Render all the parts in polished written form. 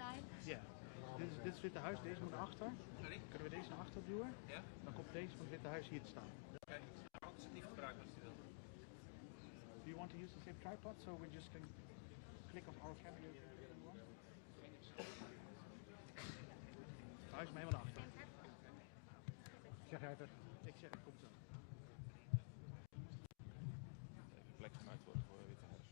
side? Ja. Dit is het Witte Huis, deze moet naar achter. Sorry? Kunnen we deze naar achter duwen? Ja? Dan komt deze van het Witte Huis hier te staan. Oké. Nou, is het niet gebruikt als je wil. Do you want to use the same tripod so we just can click on our camera? Huis me helemaal naar achter. Zeg jij het er? Ik zeg het, komt zo. Even plek gemaakt worden voor Witte Huis.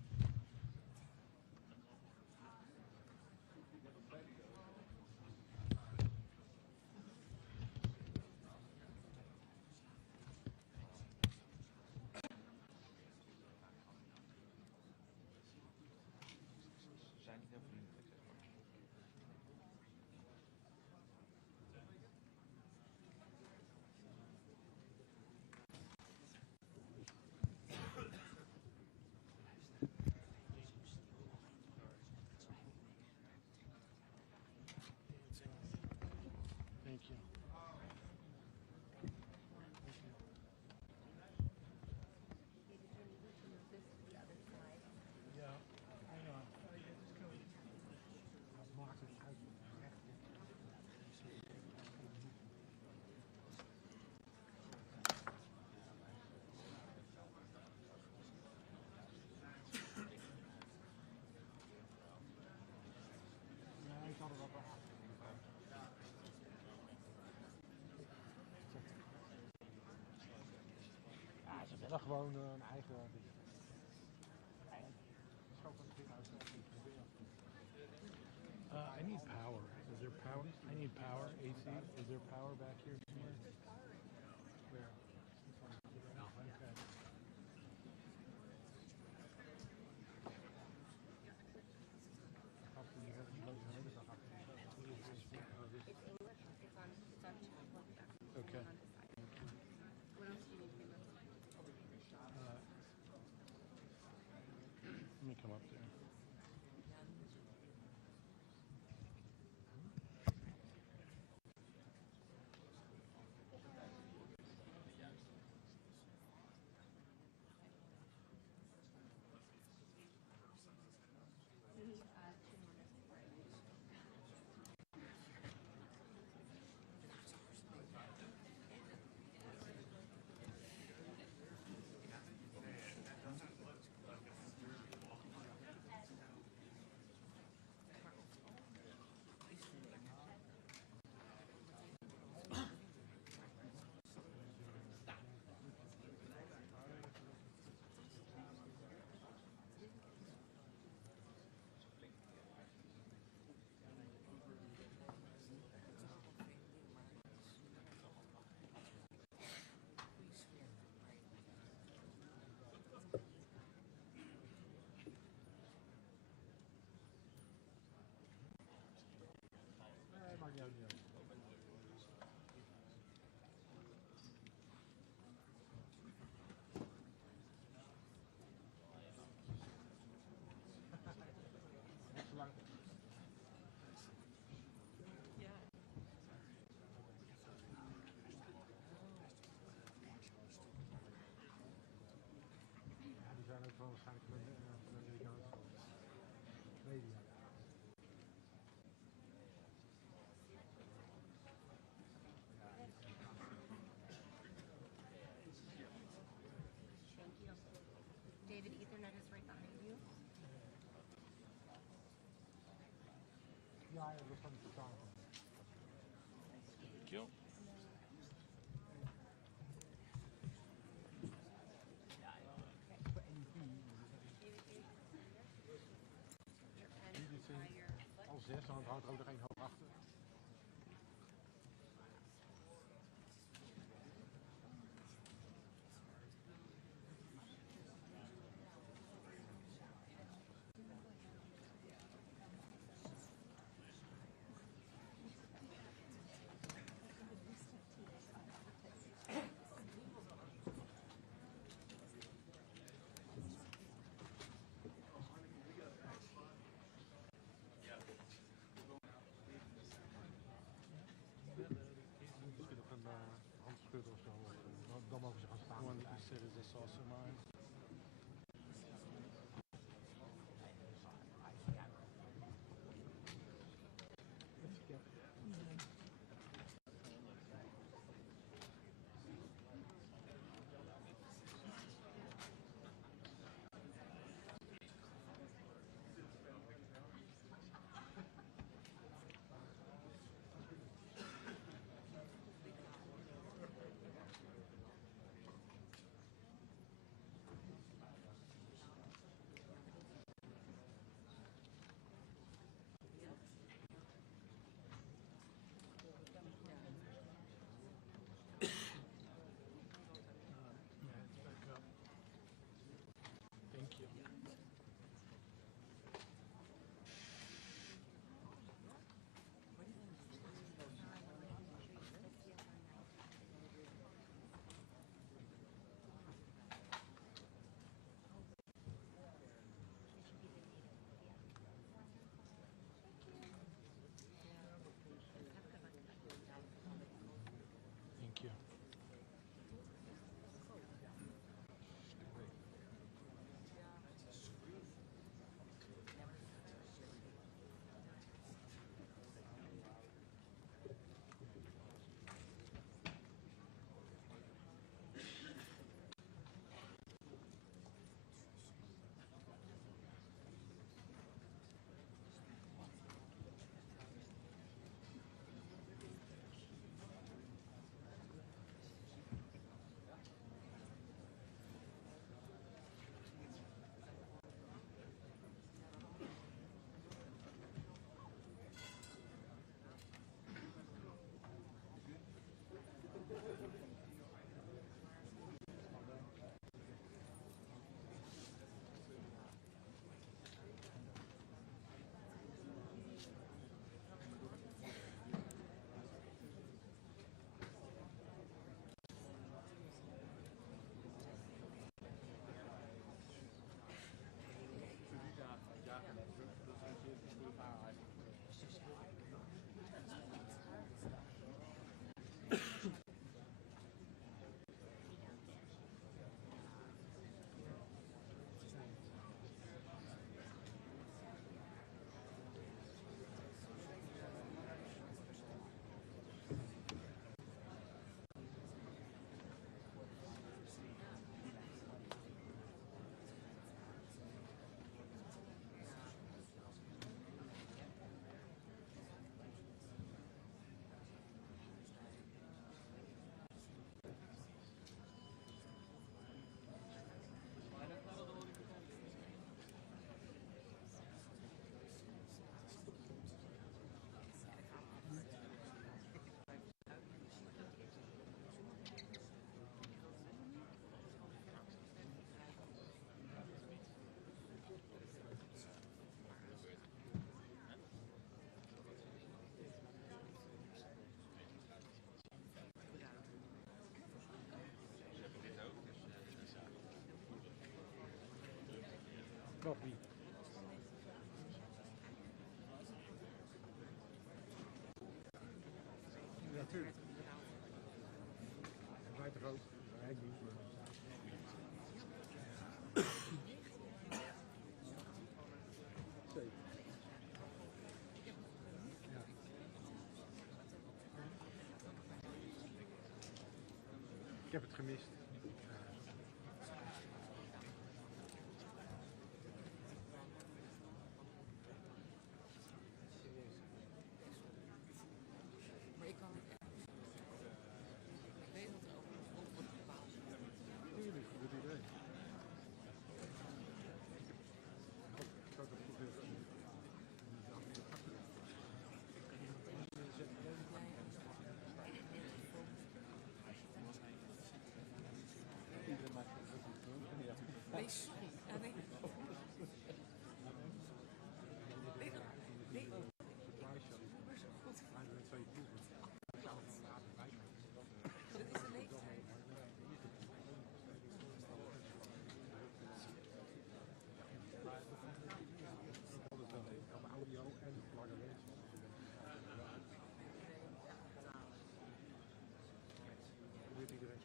Ze zijn niet heel vriendelijk, zeg maar. Thank you. Ja, ja. Dat maakt het uit. Ja, ik had het ook wel. Ja, ze willen gewoon een eigen. I need power. Is there power? I need power. AC. Is there power back here somewhere? Where? No. Okay. Okay. What else do you need to do? Let me come up there. Maakt niet uit. Net zo lang. Ja. Ja, die zijn ook wel waarschijnlijk van de Amerikaanse media. Thank you. David, Ethernet is right behind you. Ja, dat is van de totaal. Thank you. Al 6, dan houdt er ook nog één hoog achter. toch niet. Ja, natuurlijk. En wij toch ook. Wij niet, maar... Zeker. Ja. Ik heb het gemist. Maar ik kan niet echt. Ik weet dat er ook een grond wordt bepaald. Tuurlijk, dat doet iedereen. Ik had het probeer Nee, sorry. Ja, nee. Nee. Maar zo goed. Dat is een leeftijd. audio en lange lees. Dat weet iedereen.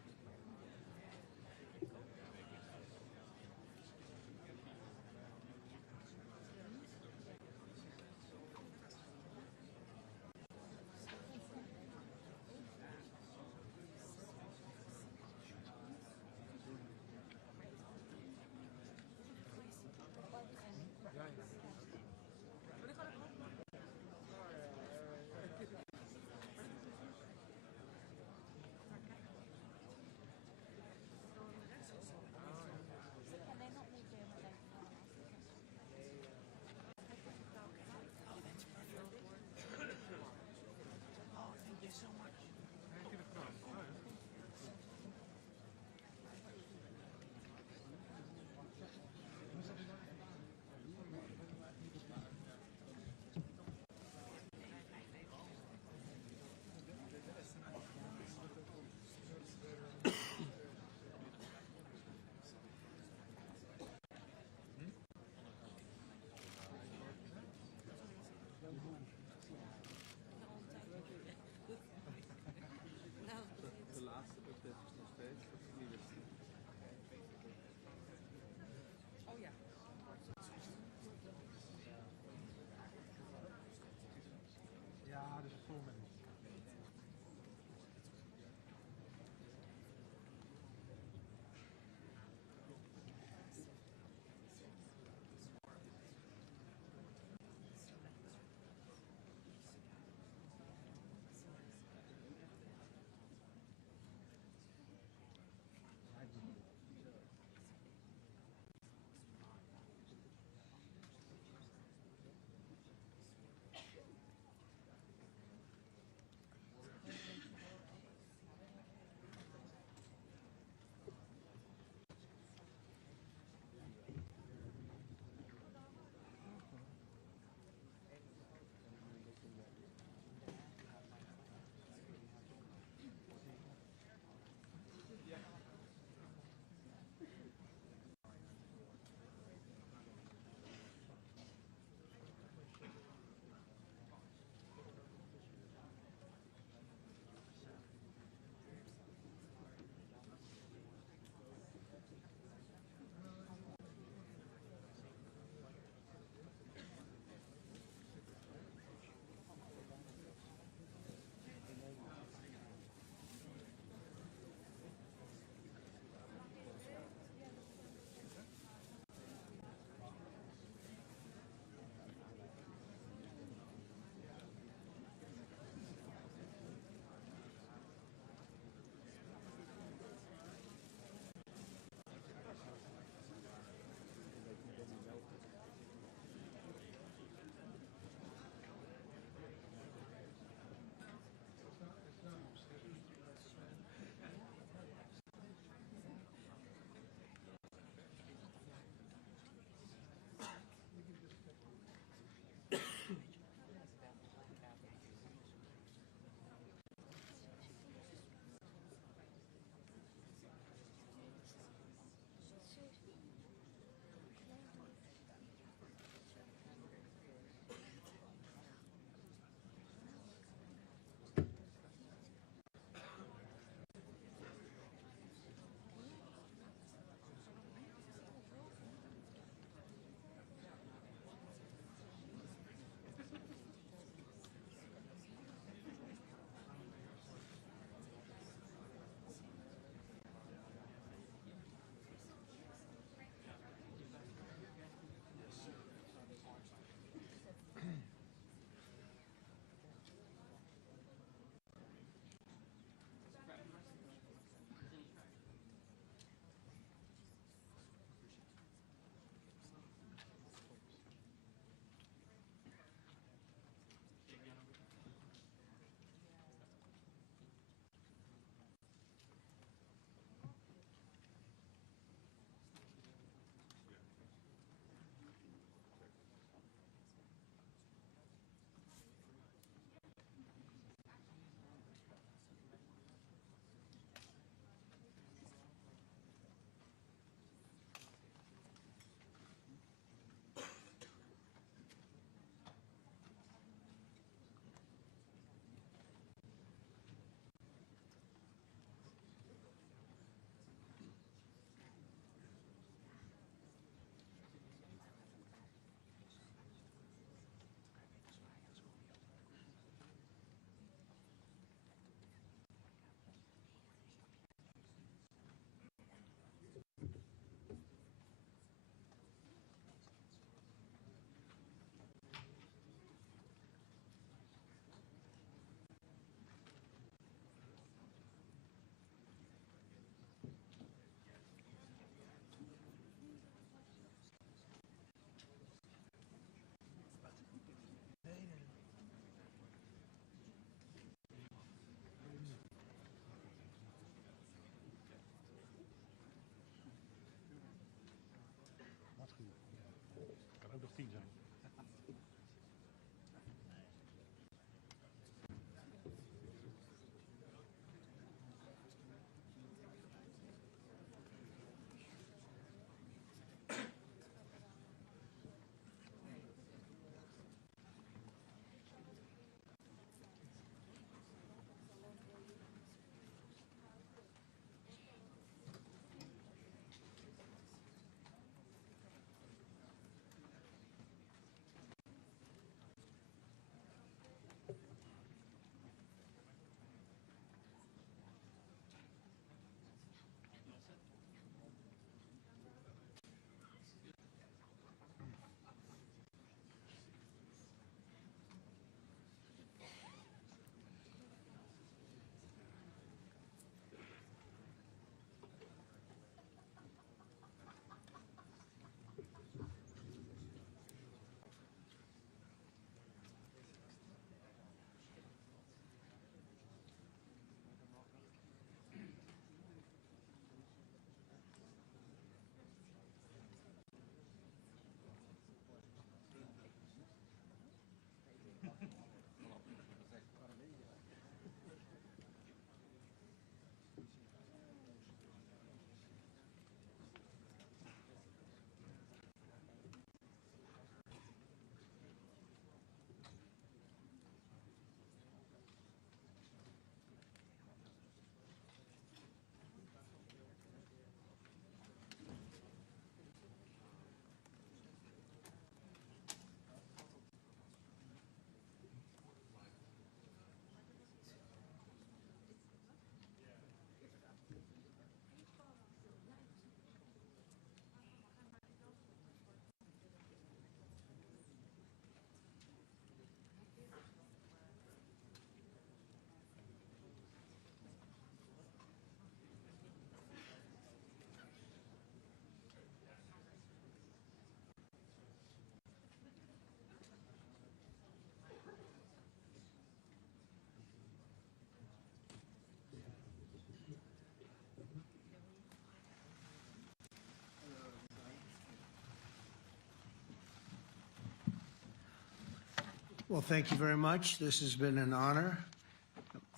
Well, thank you very much. This has been an honor.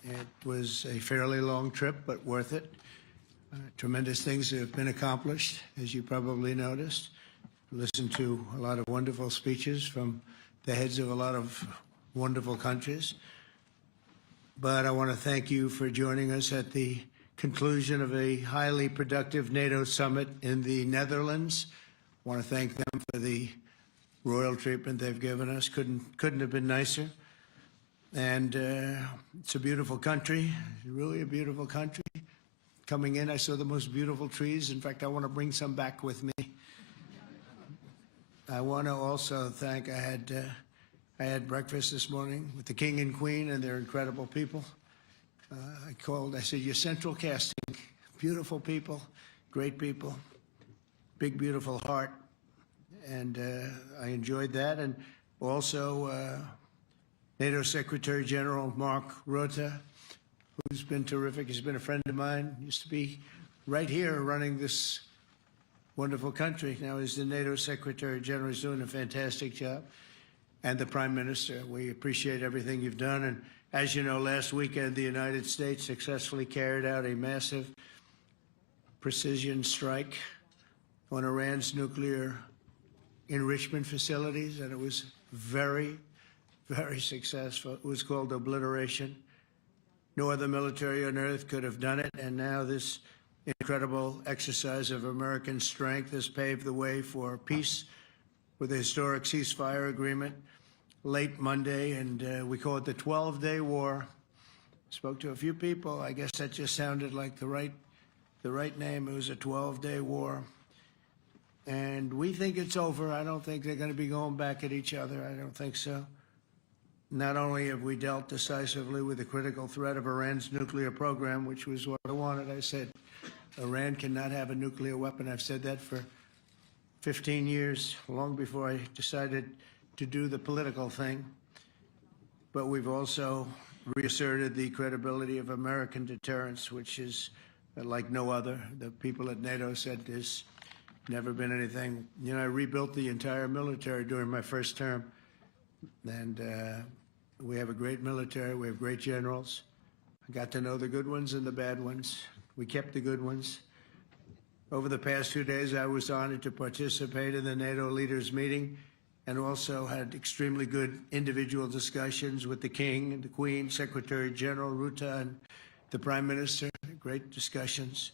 It was a fairly long trip, but worth it. Tremendous things have been accomplished, as you probably noticed. Listened to a lot of wonderful speeches from the heads of a lot of wonderful countries. But I want to thank you for joining us at the conclusion of a highly productive NATO summit in the Netherlands. I want to thank them for the royal treatment they've given us. Couldn't have been nicer. And it's a beautiful country, really a beautiful country. Coming in, I saw the most beautiful trees. In fact, I want to bring some back with me. I want to also thank, I had breakfast this morning with the King and Queen, and they're incredible people. I said, you're central casting. Beautiful people, great people, big, beautiful heart. And I enjoyed that. And also NATO Secretary General Mark Rutte, who's been terrific. He's been a friend of mine, used to be right here running this wonderful country. Now he's the NATO Secretary General. He's doing a fantastic job. And the Prime Minister, we appreciate everything you've done. And as you know, last weekend, the United States successfully carried out a massive precision strike on Iran's nuclear enrichment facilities, and it was very, very successful. It was called obliteration. No other military on earth could have done it, and now this incredible exercise of American strength has paved the way for peace with a historic ceasefire agreement late Monday, and we call it the 12-day war. Spoke to a few people. I guess that just sounded like the right name. It was a 12-day war. And we think it's over. I don't think they're going to be going back at each other. I don't think so. Not only have we dealt decisively with the critical threat of Iran's nuclear program, which was what I wanted. I said, Iran cannot have a nuclear weapon. I've said that for 15 years, long before I decided to do the political thing. But we've also reasserted the credibility of American deterrence, which is like no other. The people at NATO said there's never been anything. You know, I rebuilt the entire military during my first term. And we have a great military. We have great generals. I got to know the good ones and the bad ones. We kept the good ones. Over the past 2 days, I was honored to participate in the NATO leaders meeting and also had extremely good individual discussions with the King and the Queen, Secretary General Rutte, and the Prime Minister. Great discussions.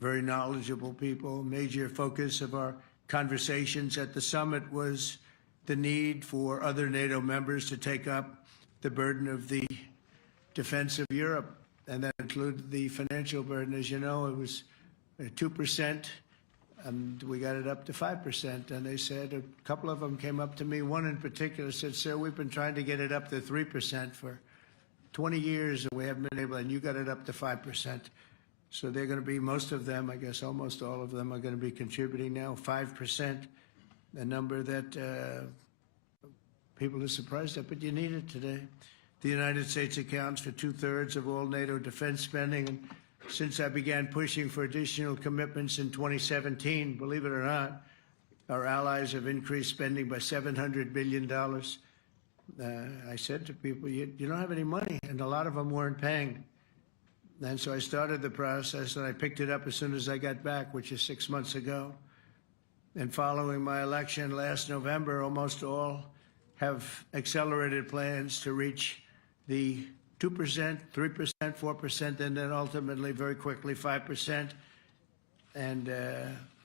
Very knowledgeable people. Major focus of our conversations at the summit was the need for other NATO members to take up the burden of the defense of Europe, and that included the financial burden. As you know, it was 2%, and we got it up to 5%. And they said, a couple of them came up to me. One in particular said, sir, we've been trying to get it up to 3% for 20 years, and we haven't been able, and you got it up to 5%. So they're going to be, most of them, I guess almost all of them, are going to be contributing now 5%, a number that people are surprised at, but you need it today. The United States accounts for 2/3 of all NATO defense spending. And since I began pushing for additional commitments in 2017, believe it or not, our allies have increased spending by $700 billion. I said to people, you don't have any money, and a lot of them weren't paying. And so I started the process, and I picked it up as soon as I got back, which is 6 months ago. And following my election last November, almost all have accelerated plans to reach the 2%, 3%, 4%, and then ultimately, very quickly, 5%. And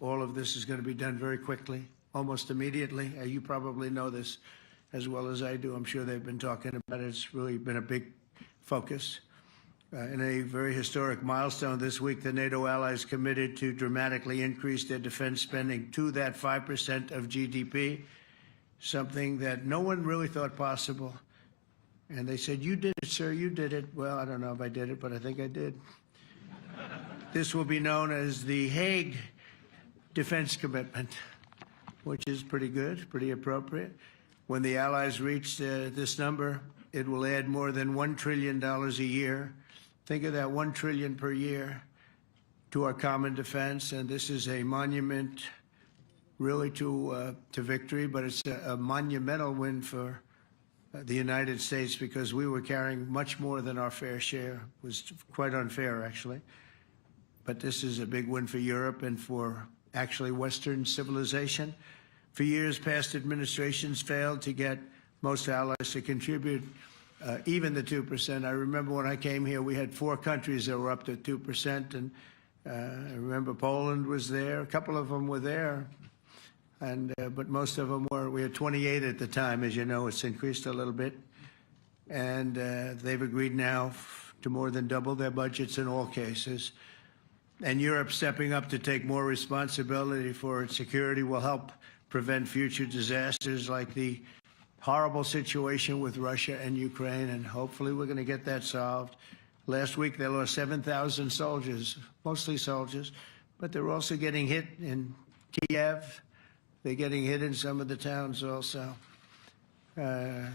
all of this is going to be done very quickly, almost immediately. You probably know this as well as I do. I'm sure they've been talking about it. It's really been a big focus. In a very historic milestone this week, the NATO allies committed to dramatically increase their defense spending to that 5% of GDP, something that no one really thought possible. And they said, you did it, sir, you did it. Well, I don't know if I did it, but I think I did. This will be known as the Hague Defense Commitment, which is pretty good, pretty appropriate. When the allies reach this number, it will add more than $1 trillion a year. Think of that, $1 trillion per year to our common defense. And this is a monument really to victory, but it's a monumental win for the United States, because we were carrying much more than our fair share. It was quite unfair, actually. But this is a big win for Europe and for actually Western civilization. For years, past administrations failed to get most allies to contribute even the 2%. I remember when I came here, we had 4 countries that were up to 2%, and I remember Poland was there. A couple of them were there, and but most of them were. We had 28 at the time, as you know. It's increased a little bit, and they've agreed now to more than double their budgets in all cases. And Europe stepping up to take more responsibility for its security will help prevent future disasters like the horrible situation with Russia and Ukraine, and hopefully we're going to get that solved. Last week they lost 7,000 soldiers, mostly soldiers, but they're also getting hit in Kiev. They're getting hit in some of the towns also. And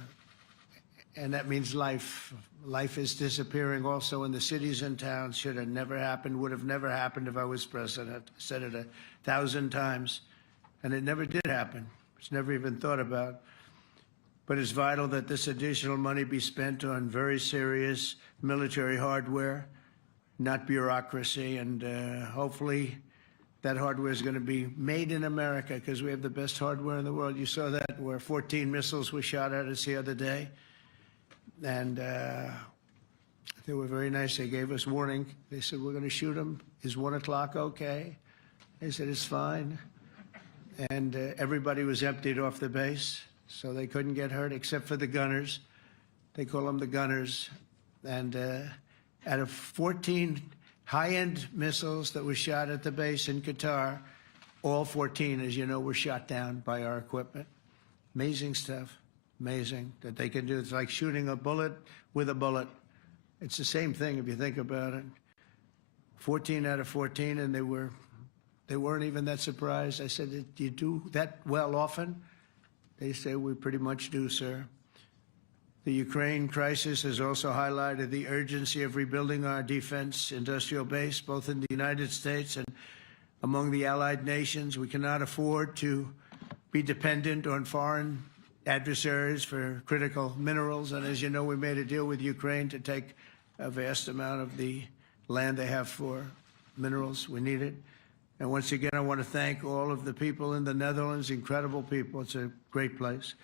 that means life. Life is disappearing also in the cities and towns. Should have never happened, would have never happened if I was president. I said it 1,000 times, and it never did happen. It's never even thought about. But it's vital that this additional money be spent on very serious military hardware, not bureaucracy, and hopefully that hardware is going to be made in America, because we have the best hardware in the world. You saw that, where 14 missiles were shot at us the other day. And they were very nice. They gave us warning. They said, we're going to shoot them. Is 1 o'clock okay? They said, it's fine. And everybody was emptied off the base, so they couldn't get hurt except for the gunners. They call them the gunners. And out of 14 high-end missiles that were shot at the base in Qatar, all 14, as you know, were shot down by our equipment. Amazing stuff. Amazing that they can do. It's like shooting a bullet with a bullet. It's the same thing if you think about it. 14 out of 14, and they weren't even that surprised. I said, do you do that well often? They say, we pretty much do, sir. The Ukraine crisis has also highlighted the urgency of rebuilding our defense industrial base, both in the United States and among the allied nations. We cannot afford to be dependent on foreign adversaries for critical minerals. And as you know, we made a deal with Ukraine to take a vast amount of the land they have for minerals. We need it. And once again, I want to thank all of the people in the Netherlands, incredible people. It's a great place.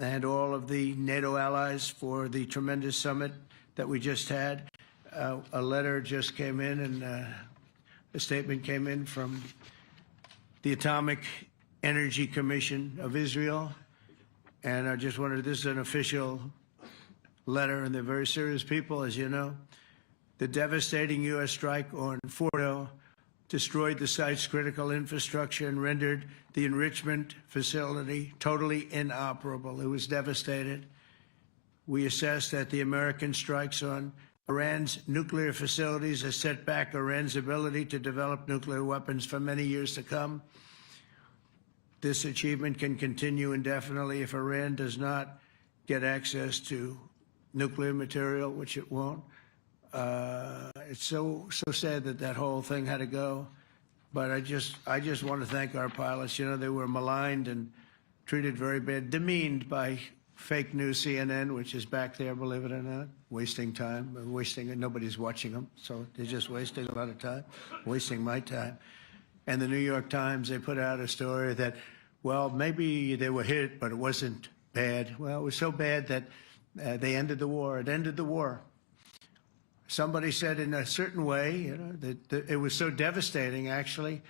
And all of the NATO allies for the tremendous summit that we just had. A letter just came in, and a statement came in from the Atomic Energy Commission of Israel. And I just wanted, this is an official letter, and they're very serious people, as you know. The devastating U.S. strike on Fordo destroyed the site's critical infrastructure and rendered the enrichment facility totally inoperable. It was devastated. We assess that the American strikes on Iran's nuclear facilities has set back Iran's ability to develop nuclear weapons for many years to come. This achievement can continue indefinitely if Iran does not get access to nuclear material, which it won't. It's so sad that that whole thing had to go. But I just want to thank our pilots. You know, they were maligned and treated very bad, demeaned by fake news CNN, which is back there, believe it or not, wasting time, nobody's watching them, so they're just wasting a lot of time, wasting my time. And the New York Times, they put out a story that, well, maybe they were hit, but it wasn't bad. Well, it was so bad that they ended the war. It ended the war. Somebody said in a certain way, you know, that it was so devastating, actually.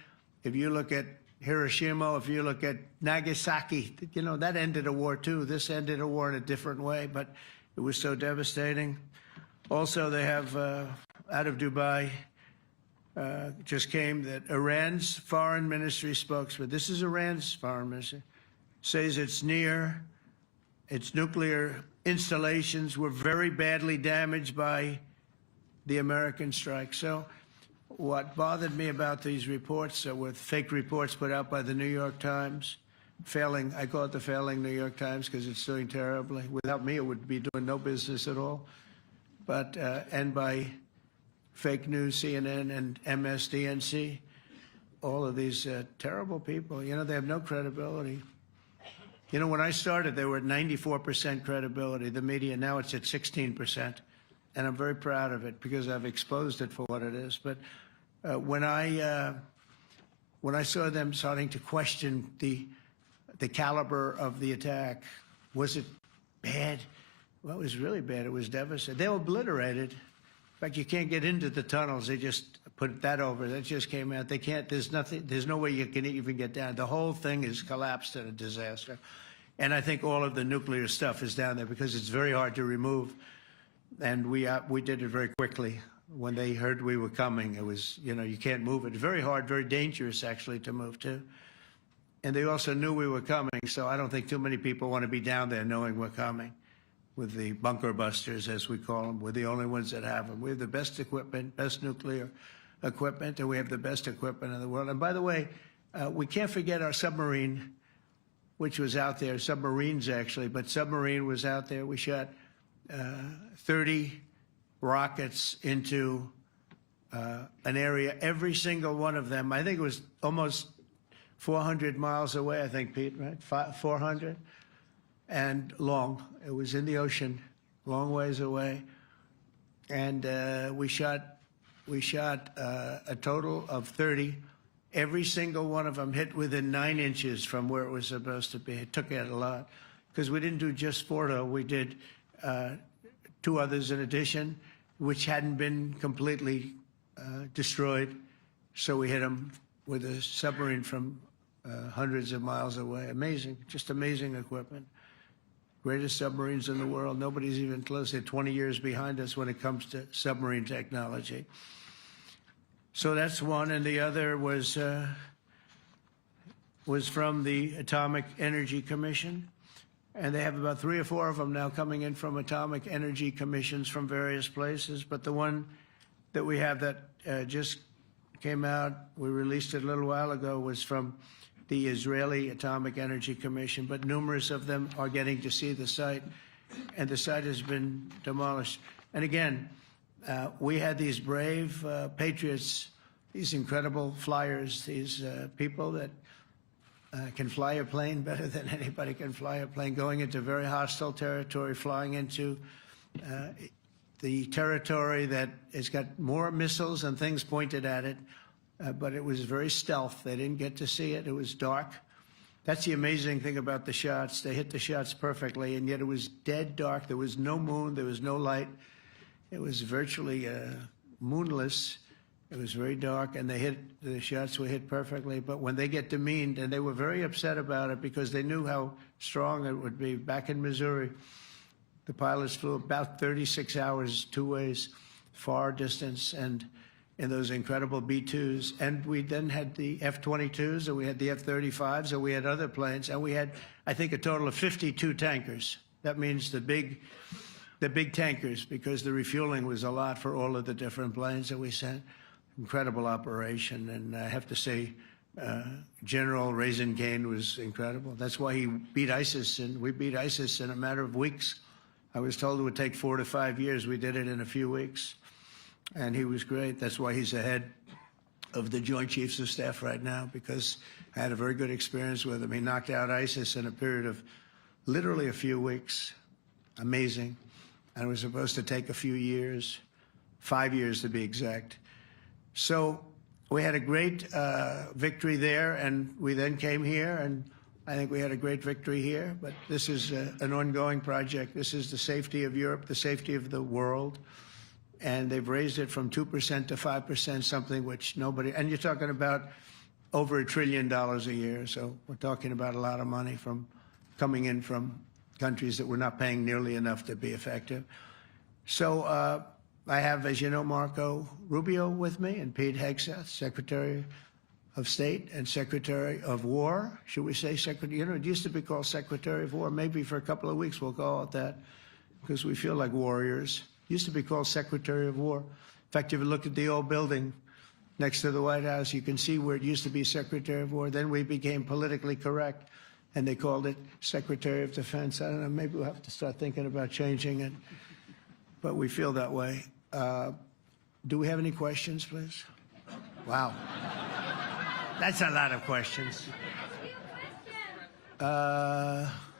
If you look at Hiroshima, if you look at Nagasaki, you know, that ended a war too. This ended a war in a different way, but it was so devastating. Also, they have, out of Dubai, just came that Iran's foreign ministry spokesman, this is Iran's foreign ministry, says its nuclear installations were very badly damaged by the American strike. So what bothered me about these reports were fake reports put out by the New York Times, failing, I call it the failing New York Times because it's doing terribly. Without me, it would be doing no business at all. But, and by fake news, CNN and MSDNC, all of these terrible people, you know, they have no credibility. You know, when I started, they were at 94% credibility, the media. Now it's at 16%. And I'm very proud of it because I've exposed it for what it is. But when I saw them starting to question the caliber of the attack, was it bad? Well, it was really bad. It was devastating. They were obliterated. In fact, you can't get into the tunnels. They just put that over. That just came out. They can't, there's nothing, there's no way you can even get down. The whole thing is collapsed in a disaster. And I think all of the nuclear stuff is down there because it's very hard to remove. And we did it very quickly. When they heard we were coming, it was, you know, you can't move it. Very hard, very dangerous, actually, to move to. And they also knew we were coming, so I don't think too many people want to be down there knowing we're coming. With the bunker busters, as we call them, we're the only ones that have them. We have the best equipment, best nuclear equipment, and we have the best equipment in the world. And by the way, we can't forget our submarine, which was out there, submarines actually, but submarine was out there. We shot 30 rockets into an area, every single one of them. I think it was almost 400 miles away, I think, Pete, right? 400 and long. It was in the ocean, long ways away. And we shot a total of 30. Every single one of them hit within 9 inches from where it was supposed to be. It took it a lot because we didn't do just Fordo. We did 2 others in addition, which hadn't been completely destroyed. So we hit them with a submarine from hundreds of miles away. Amazing, just amazing equipment. Greatest submarines in the world. Nobody's even close. They're 20 years behind us when it comes to submarine technology. So that's one, and the other was from the Atomic Energy Commission. And they have about 3 or 4 of them now coming in from atomic energy commissions from various places. But the one that we have that just came out, we released it a little while ago, was from the Israeli Atomic Energy Commission. But numerous of them are getting to see the site, and the site has been demolished. And again, we had these brave patriots, these incredible flyers, these people that can fly a plane better than anybody can fly a plane, going into very hostile territory, flying into the territory that has got more missiles and things pointed at it, but it was very stealth. They didn't get to see it. It was dark. That's the amazing thing about the shots. They hit the shots perfectly, and yet it was dead dark. There was no moon. There was no light. It was virtually moonless. It was very dark, and the shots were hit perfectly. But when they get demeaned, and they were very upset about it because they knew how strong it would be. Back in Missouri, the pilots flew about 36 hours, 2 ways, far distance, and in those incredible B-2s. And we then had the F-22s, and we had the F-35s, and we had other planes, and we had, I think, a total of 52 tankers. That means the big tankers, because the refueling was a lot for all of the different planes that we sent. Incredible operation, and I have to say, General Raisin Cain was incredible. That's why he beat ISIS, and we beat ISIS in a matter of weeks. I was told it would take 4 to 5 years. We did it in a few weeks, and he was great. That's why he's the head of the Joint Chiefs of Staff right now, because I had a very good experience with him. He knocked out ISIS in a period of literally a few weeks. Amazing. And it was supposed to take a few years, 5 years to be exact. So we had a great victory there, and we then came here, and I think we had a great victory here. But this is an ongoing project. This is the safety of Europe, the safety of the world. And they've raised it from 2% to 5%, something which nobody, and you're talking about over $1 trillion a year. So we're talking about a lot of money coming in from countries that we're not paying nearly enough to be effective. So I have, as you know, Marco Rubio with me, and Pete Hegseth, Secretary of State and Secretary of War. Should we say Secretary? You know, it used to be called Secretary of War. Maybe for a couple of weeks we'll call it that because we feel like warriors. It used to be called Secretary of War. In fact, if you look at the old building next to the White House, you can see where it used to be Secretary of War. Then we became politically correct, and they called it Secretary of Defense. I don't know, maybe we'll have to start thinking about changing it, but we feel that way. Do we have any questions, please? Wow. That's a lot of questions.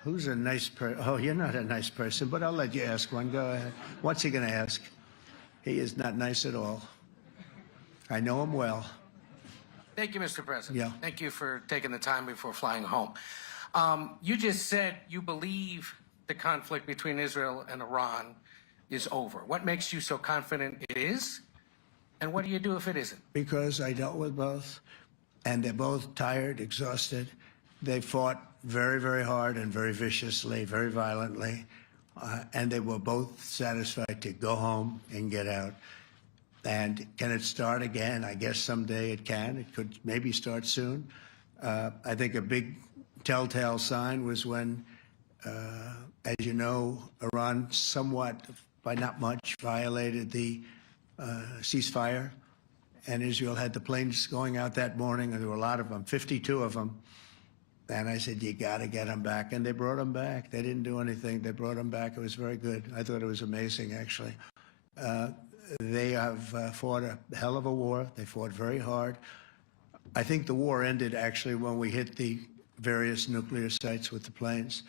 Who's a nice person? Oh, you're not a nice person, but I'll let you ask one. Go ahead. What's he going to ask? He is not nice at all. I know him well. Thank you, Mr. President. Yeah. Thank you for taking the time before flying home. You just said you believe the conflict between Israel and Iran is over. What makes you so confident it is? And what do you do if it isn't? Because I dealt with both, and they're both tired, exhausted. They fought very, very hard and very viciously, very violently, and they were both satisfied to go home and get out. And can it start again? I guess someday it can. It could maybe start soon. I think a big telltale sign was when, as you know, Iran somewhat, by not much, violated the ceasefire, and Israel had the planes going out that morning, and there were a lot of them, 52 of them. And I said, you got to get them back. And they brought them back. They didn't do anything. They brought them back. It was very good. I thought it was amazing, actually. They have fought a hell of a war. They fought very hard. I think the war ended, actually, when we hit the various nuclear sites with the planes.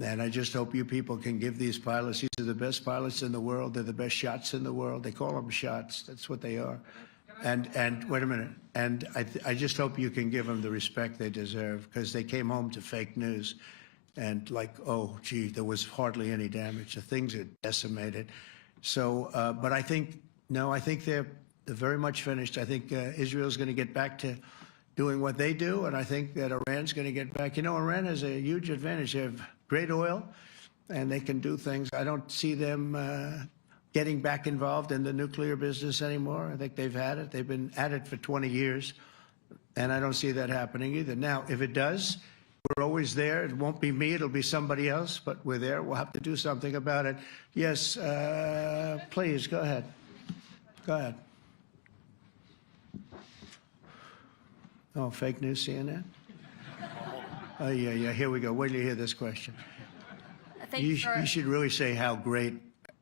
And I just hope you people can give these pilots, these are the best pilots in the world. They're the best shots in the world. They call them shots. That's what they are. And wait a minute. And I just hope you can give them the respect they deserve, because they came home to fake news. And like, oh, gee, there was hardly any damage. The things are decimated. So, but I think, no, I think they're very much finished. I think Israel's going to get back to doing what they do. And I think that Iran's going to get back. You know, Iran has a huge advantage. They have great oil, and they can do things. I don't see them getting back involved in the nuclear business anymore. I think they've had it. They've been at it for 20 years, and I don't see that happening either. Now, if it does, we're always there. It won't be me. It'll be somebody else, but we're there. We'll have to do something about it. Yes, please, go ahead. Go ahead. Oh, fake news, CNN? Oh, yeah, here we go. Wait till you hear this question. You should really say how great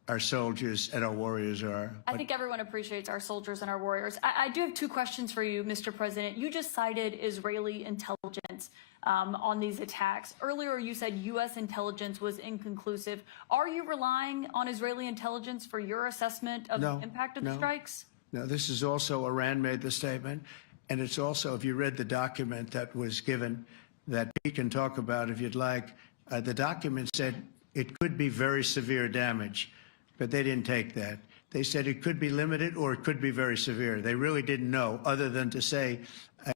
our soldiers and our warriors are. I think everyone appreciates our soldiers and our warriors. I do have two questions for you, Mr. President. You just cited Israeli intelligence on these attacks. Earlier, you said U.S. intelligence was inconclusive. Are you relying on Israeli intelligence for your assessment of the impact of the strikes? No, this is also, Iran made the statement, and it's also, if you read the document that was given, that Pete can talk about if you'd like, the document said it could be very severe damage. But they didn't take that. They said it could be limited or it could be very severe. They really didn't know, other than to say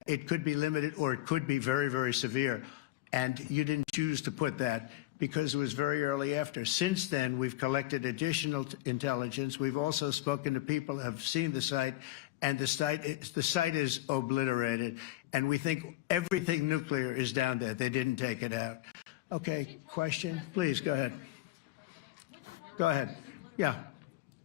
it could be limited or it could be very, very severe. And you didn't choose to put that because it was very early after. Since then, we've collected additional intelligence. We've also spoken to people who have seen the site, and the site is obliterated. And we think everything nuclear is down there. They didn't take it out. Okay, question? Please, go ahead. Go ahead. Yeah,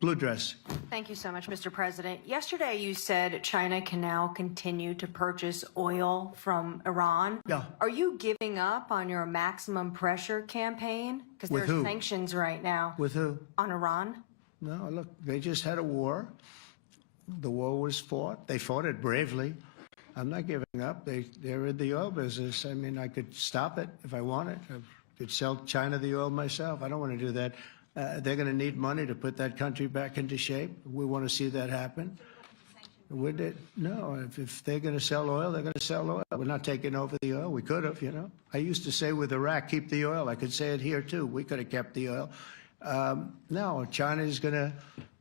blue dress. Thank you so much, Mr. President. Yesterday, you said China can now continue to purchase oil from Iran. Yeah. Are you giving up on your maximum pressure campaign? Because there are sanctions right now. With who? On Iran. No, look, they just had a war. The war was fought. They fought it bravely. I'm not giving up. They're in the oil business. I mean, I could stop it if I wanted. I could sell China the oil myself. I don't want to do that. They're going to need money to put that country back into shape. We want to see that happen. Would it? No, if they're going to sell oil, they're going to sell oil. We're not taking over the oil. We could have, you know. I used to say with Iraq, keep the oil. I could say it here, too. We could have kept the oil. No, China is going to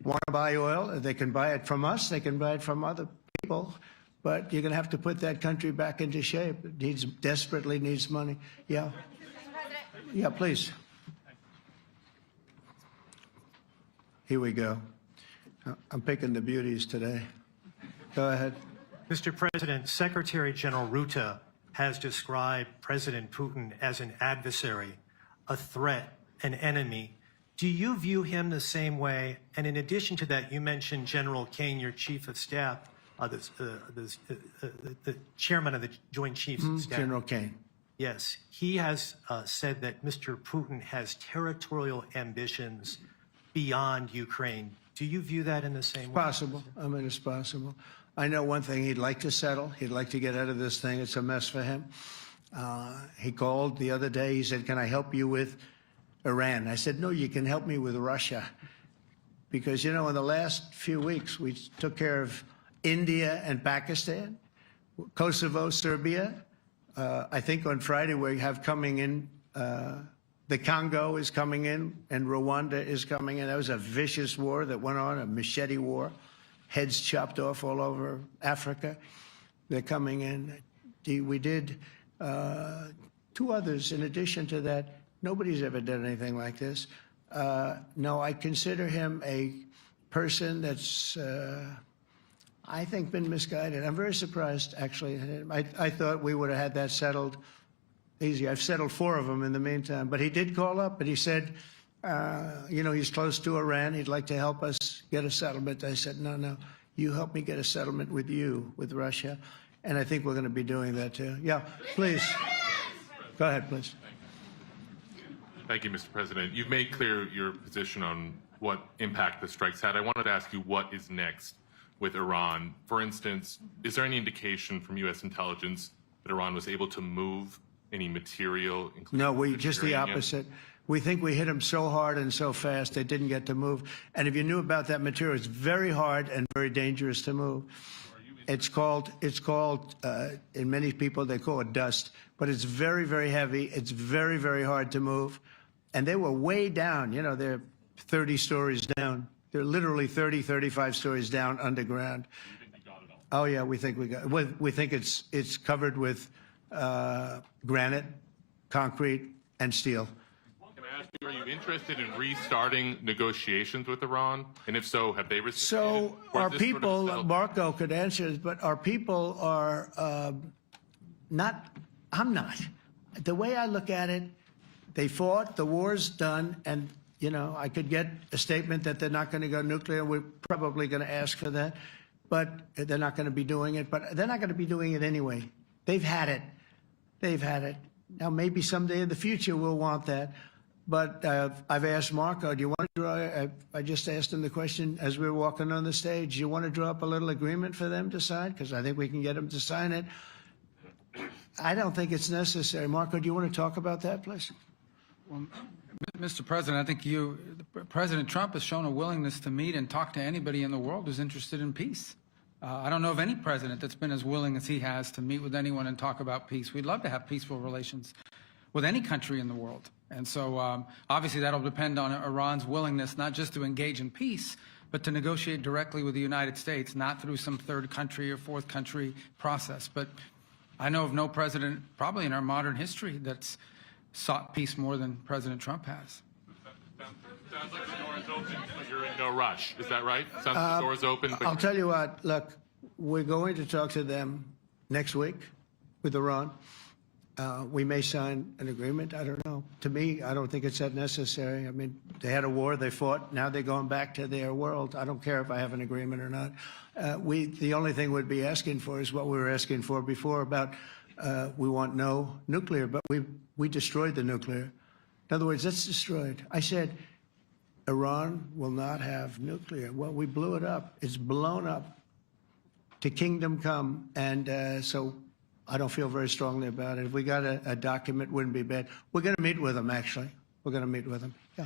want to buy oil. They can buy it from us. They can buy it from other people. But you're going to have to put that country back into shape. It desperately needs money. Yeah. Yeah, please. Here we go. I'm picking the beauties today. Go ahead. Mr. President, Secretary General Rutte has described President Putin as an adversary, a threat, an enemy. Do you view him the same way? And in addition to that, you mentioned General Kane, your chief of staff, the chairman of the Joint Chiefs of Staff. General Kane. Yes. He has said that Mr. Putin has territorial ambitions beyond Ukraine. Do you view that in the same way? Possible. I mean, it's possible. I know one thing. He'd like to settle. He'd like to get out of this thing. It's a mess for him. He called the other day. He said, "Can I help you with Iran?" I said, "No, you can help me with Russia." Because, you know, in the last few weeks, we took care of India and Pakistan, Kosovo, Serbia. I think on Friday we have coming in, the Congo is coming in, and Rwanda is coming in. That was a vicious war that went on, a machete war, heads chopped off all over Africa. They're coming in. We did 2 others in addition to that. Nobody's ever done anything like this. No, I consider him a person that's, I think, been misguided. I'm very surprised, actually. I thought we would have had that settled easy. I've settled 4 of them in the meantime. But he did call up, and he said, you know, he's close to Iran. He'd like to help us get a settlement. I said, no, you help me get a settlement with you, with Russia. And I think we're going to be doing that, too. Yeah, please. Go ahead, please. Thank you, Mr. President. You've made clear your position on what impact the strikes had. I wanted to ask you what is next with Iran. For instance, is there any indication from U.S. intelligence that Iran was able to move any material? No, just the opposite. We think we hit them so hard and so fast they didn't get to move. And if you knew about that material, it's very hard and very dangerous to move. It's called, in many people, they call it dust, but it's very, very heavy. It's very, very hard to move. And they were way down. You know, they're 30 stories down. They're literally 30, 35 stories down underground. You think you got it all? Oh, yeah, we think we got it. We think it's covered with granite, concrete, and steel. Can I ask you, are you interested in restarting negotiations with Iran? And if so, have they received? So our people, Marco could answer this, but our people are not, I'm not. The way I look at it, they fought, the war's done, and, you know, I could get a statement that they're not going to go nuclear. We're probably going to ask for that, but they're not going to be doing it. But they're not going to be doing it anyway. They've had it. They've had it. Now, maybe someday in the future we'll want that. But I've asked Marco, do you want to draw, I just asked him the question as we were walking on the stage, do you want to draw up a little agreement for them to sign? Because I think we can get them to sign it. I don't think it's necessary. Marco, do you want to talk about that, please? Well, Mr. President, I think President Trump has shown a willingness to meet and talk to anybody in the world who's interested in peace. I don't know of any president that's been as willing as he has to meet with anyone and talk about peace. We'd love to have peaceful relations with any country in the world. And so obviously that'll depend on Iran's willingness not just to engage in peace, but to negotiate directly with the United States, not through some third country or fourth country process. But I know of no president, probably in our modern history, that's sought peace more than President Trump has. Sounds like the door is open, but you're in no rush. Is that right? Sounds like the door is open. But I'll tell you what, look, we're going to talk to them next week with Iran. We may sign an agreement. I don't know. To me, I don't think it's that necessary. I mean, they had a war, they fought. Now they're going back to their world. I don't care if I have an agreement or not. The only thing we'd be asking for is what we were asking for before about we want no nuclear, but we destroyed the nuclear. In other words, that's destroyed. I said, Iran will not have nuclear. Well, we blew it up. It's blown up to kingdom come. And so I don't feel very strongly about it. If we got a document, wouldn't be bad. We're going to meet with them, actually. We're going to meet with them. Yeah.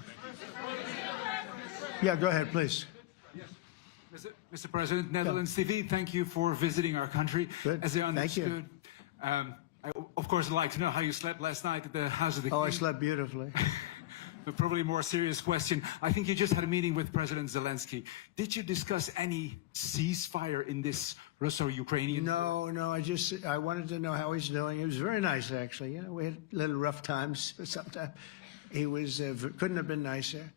Yeah, go ahead, please. Yes. Mr. President, Netherlands TV, thank you for visiting our country. Good. As I understood, Thank you. I, of course, would like to know how you slept last night at the House of the King. Oh, I slept beautifully. But probably a more serious question. I think you just had a meeting with President Zelensky. Did you discuss any ceasefire in this Russo-Ukrainian? No, I wanted to know how he's doing. He was very nice, actually. You know, we had little rough times sometimes. He was, couldn't have been nicer.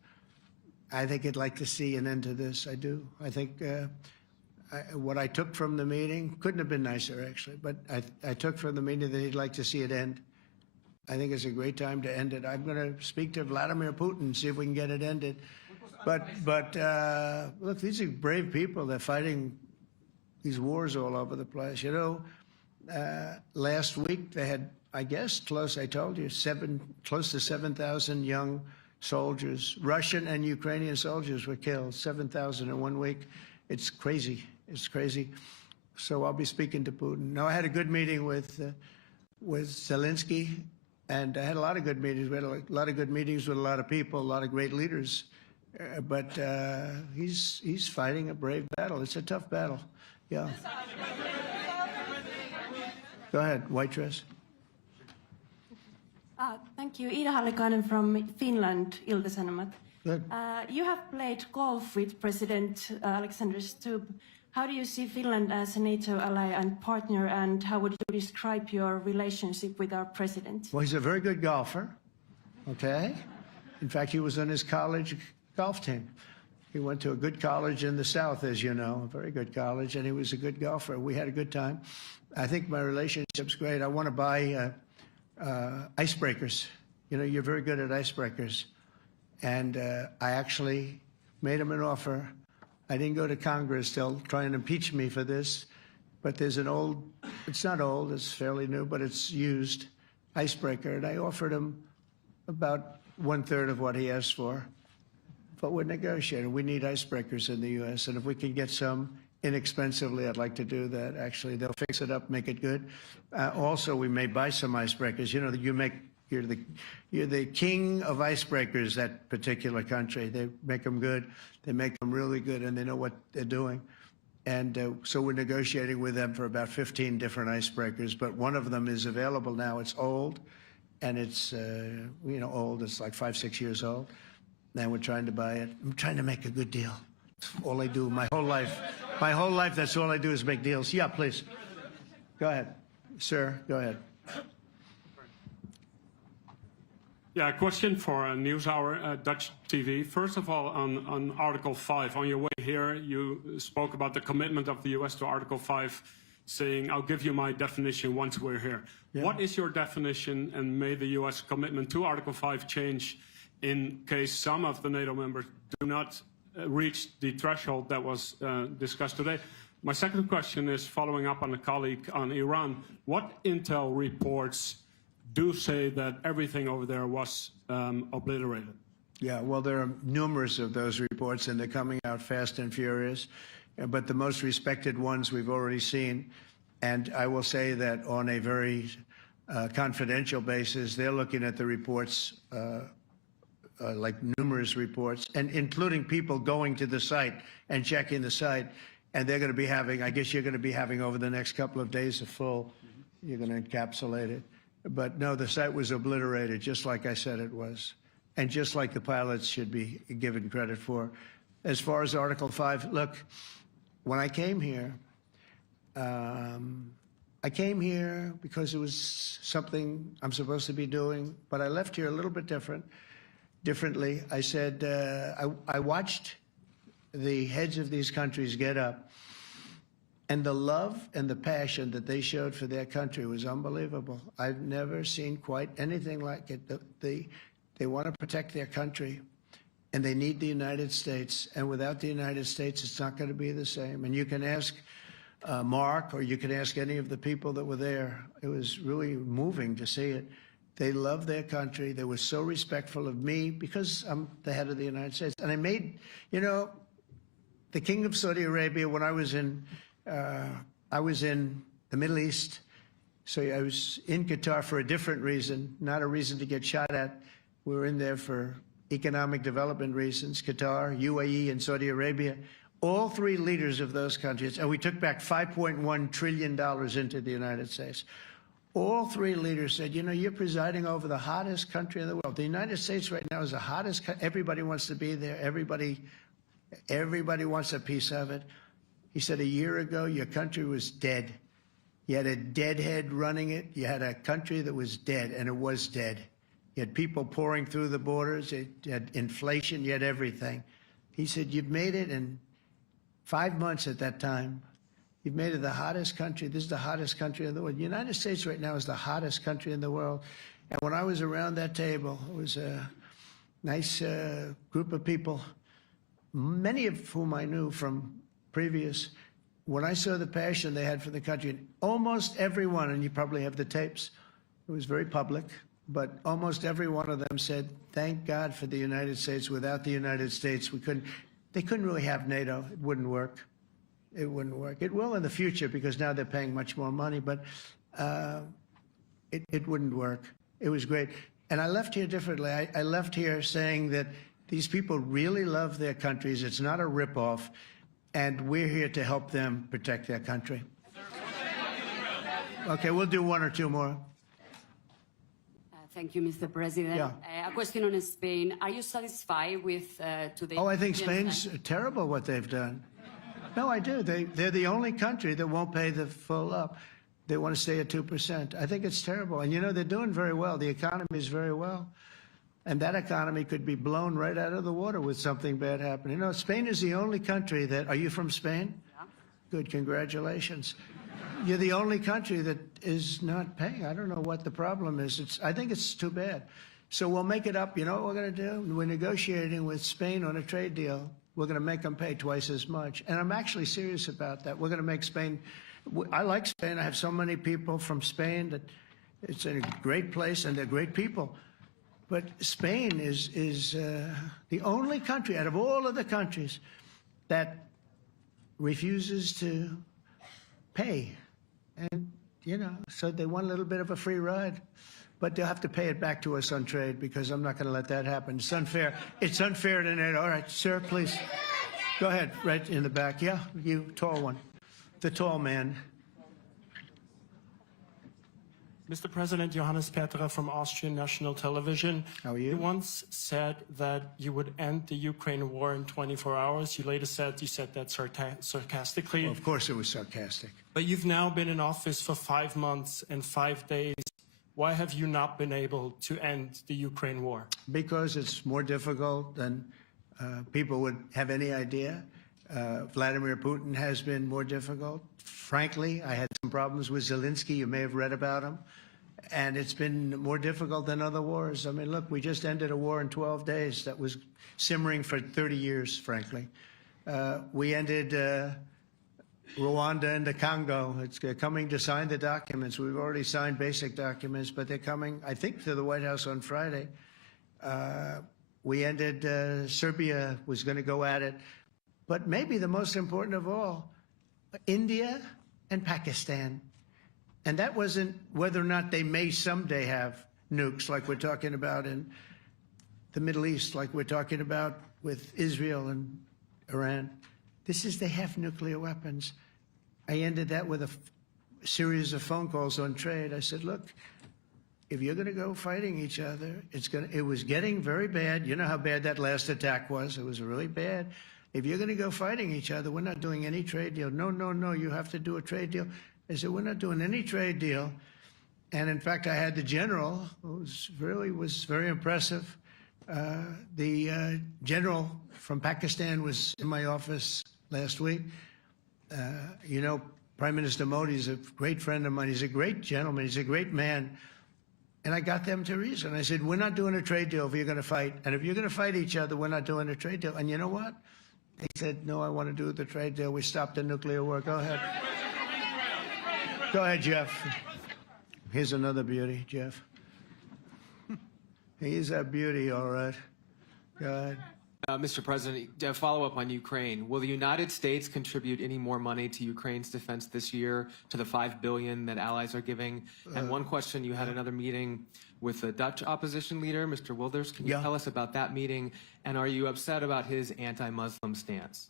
I think he'd like to see an end to this. I do. I think what I took from the meeting couldn't have been nicer, actually. But I took from the meeting that he'd like to see it end. I think it's a great time to end it. I'm going to speak to Vladimir Putin, see if we can get it ended. But look, these are brave people. They're fighting these wars all over the place. You know, last week they had, I guess, I told you, close to 7,000 young soldiers, Russian and Ukrainian soldiers were killed, 7,000 in 1 week. It's crazy. It's crazy. So I'll be speaking to Putin. No, I had a good meeting with with Zelensky, and I had a lot of good meetings. We had a lot of good meetings with a lot of people, a lot of great leaders. But he's fighting a brave battle. It's a tough battle. Yeah. Go ahead, white dress. Thank you. Ida Hallikainen from Finland, Ilta-Sanomat. Good. You have played golf with President Alexander Stubb. How do you see Finland as a NATO ally and partner, and how would you describe your relationship with our president? Well, he's a very good golfer, okay? In fact, he was on his college golf team. He went to a good college in the South, as you know, a very good college, and he was a good golfer. We had a good time. I think my relationship's great. I want to buy icebreakers. You know, you're very good at icebreakers. And I actually made him an offer. I didn't go to Congress. They'll try and impeach me for this. But there's an old, it's not old, it's fairly new, but it's used icebreaker. And I offered him about 1/3 of what he asked for. But we're negotiating. We need icebreakers in the U.S. And if we can get some inexpensively, I'd like to do that. Actually, they'll fix it up, make it good. Also, we may buy some icebreakers. You know, you're the king of icebreakers, that particular country. They make them good. They make them really good, and they know what they're doing. And so we're negotiating with them for about 15 different icebreakers. But one of them is available now. It's old, and it's you know, old. It's like 5, 6 years old. Now we're trying to buy it. I'm trying to make a good deal. That's all I do my whole life. My whole life, that's all I do is make deals. Yeah, please. Go ahead. Sir, go ahead. Yeah, a question for NewsHour, Dutch TV. First of all, on Article 5, on your way here, you spoke about the commitment of the U.S. to Article 5, saying, I'll give you my definition once we're here. Yeah. What is your definition, and may the U.S. commitment to Article 5 change in case some of the NATO members do not reach the threshold that was discussed today? My second question is following up on a colleague on Iran. What intel reports do say that everything over there was obliterated? Yeah, well, there are numerous of those reports, and they're coming out fast and furious. But the most respected ones we've already seen. And I will say that on a very confidential basis, they're looking at the reports, like numerous reports, and including people going to the site and checking the site. And they're going to be having, I guess you're going to be having over the next couple of days a full, you're going to encapsulate it. But no, the site was obliterated, just like I said it was, and just like the pilots should be given credit for. As far as Article 5, look, when I came here because it was something I'm supposed to be doing, but I left here a little bit differently. I said, I watched the heads of these countries get up, and the love and the passion that they showed for their country was unbelievable. I've never seen quite anything like it. They want to protect their country, and they need the United States. And without the United States, it's not going to be the same. And you can ask Mark, or you can ask any of the people that were there. It was really moving to see it. They love their country. They were so respectful of me because I'm the head of the United States. And I made, you know, the King of Saudi Arabia, when I was in the Middle East, so I was in Qatar for a different reason, not a reason to get shot at. We were in there for economic development reasons, Qatar, UAE, and Saudi Arabia. All three leaders of those countries, and we took back $5.1 trillion into the United States. All three leaders said, you know, you're presiding over the hottest country in the world. The United States right now is the hottest. Everybody wants to be there. Everybody wants a piece of it. He said, a year ago, your country was dead. You had a deadhead running it. You had a country that was dead, and it was dead. You had people pouring through the borders. You had inflation. You had everything. He said, you've made it in 5 months at that time. You've made it the hottest country. This is the hottest country in the world. The United States right now is the hottest country in the world. And when I was around that table, it was a nice group of people, many of whom I knew from previous. When I saw the passion they had for the country, almost everyone, and you probably have the tapes, it was very public, but almost every one of them said, thank God for the United States. Without the United States, they couldn't really have NATO. It wouldn't work. It wouldn't work. It will in the future because now they're paying much more money, but it wouldn't work. It was great. And I left here differently. I left here saying that these people really love their countries. It's not a ripoff. And we're here to help them protect their country. Okay, we'll do one or two more. Thank you, Mr. President. Yeah. A question on Spain. Are you satisfied with today? Oh, I think Spain's terrible what they've done. No, I do. They're the only country that won't pay the full up. They want to stay at 2%. I think it's terrible. And, you know, they're doing very well. The economy is very well. And that economy could be blown right out of the water with something bad happening. You know, Spain is the only country that... Are you from Spain? Yeah. Good, congratulations. You're the only country that is not paying. I don't know what the problem is. I think it's too bad. So we'll make it up. You know what we're going to do? We're negotiating with Spain on a trade deal. We're going to make them pay twice as much. And I'm actually serious about that. We're going to make Spain... I like Spain. I have so many people from Spain that it's a great place and they're great people. But Spain is the only country out of all of the countries that refuses to pay. And, you know, so they want a little bit of a free ride. But they'll have to pay it back to us on trade because I'm not going to let that happen. It's unfair. It's unfair to NATO. All right, sir, please. Go ahead, right in the back. Yeah, you, tall one. The tall man. Mr. President, Johannes Petra from Austrian National Television. How are you? You once said that you would end the Ukraine war in 24 hours. You later said you said that sarcastically. Well, of course it was sarcastic. But you've now been in office for 5 months and 5 days. Why have you not been able to end the Ukraine war? Because it's more difficult than people would have any idea. Vladimir Putin has been more difficult. Frankly, I had some problems with Zelensky. You may have read about him. And it's been more difficult than other wars. I mean, look, we just ended a war in 12 days that was simmering for 30 years, frankly. We ended Rwanda and the Congo. It's coming to sign the documents. We've already signed basic documents, but they're coming, I think, to the White House on Friday. We ended, Serbia was going to go at it. But maybe the most important of all, India and Pakistan. And that wasn't whether or not they may someday have nukes like we're talking about in the Middle East, like we're talking about with Israel and Iran. This is they have nuclear weapons. I ended that with a series of phone calls on trade. I said, look, if you're going to go fighting each other, it was getting very bad. You know how bad that last attack was. It was really bad. If you're going to go fighting each other, we're not doing any trade deal. No, no, no, you have to do a trade deal. I said, we're not doing any trade deal. And in fact, I had the general, who was very impressive. The general from Pakistan was in my office last week. You know, Prime Minister Modi is a great friend of mine. He's a great gentleman. He's a great man. And I got them to reason. I said, we're not doing a trade deal if you're going to fight. And if you're going to fight each other, we're not doing a trade deal. And you know what? They said, no, I want to do the trade deal. We stopped the nuclear war. Go ahead. Go ahead, Jeff. Here's another beauty, Jeff. He's a beauty, all right. Go ahead. Mr. President, to follow up on Ukraine, will the United States contribute any more money to Ukraine's defense this year to the $5 billion that allies are giving? And one question, you had another meeting with the Dutch opposition leader, Mr. Wilders. Can you tell us about that meeting? And are you upset about his anti-Muslim stance?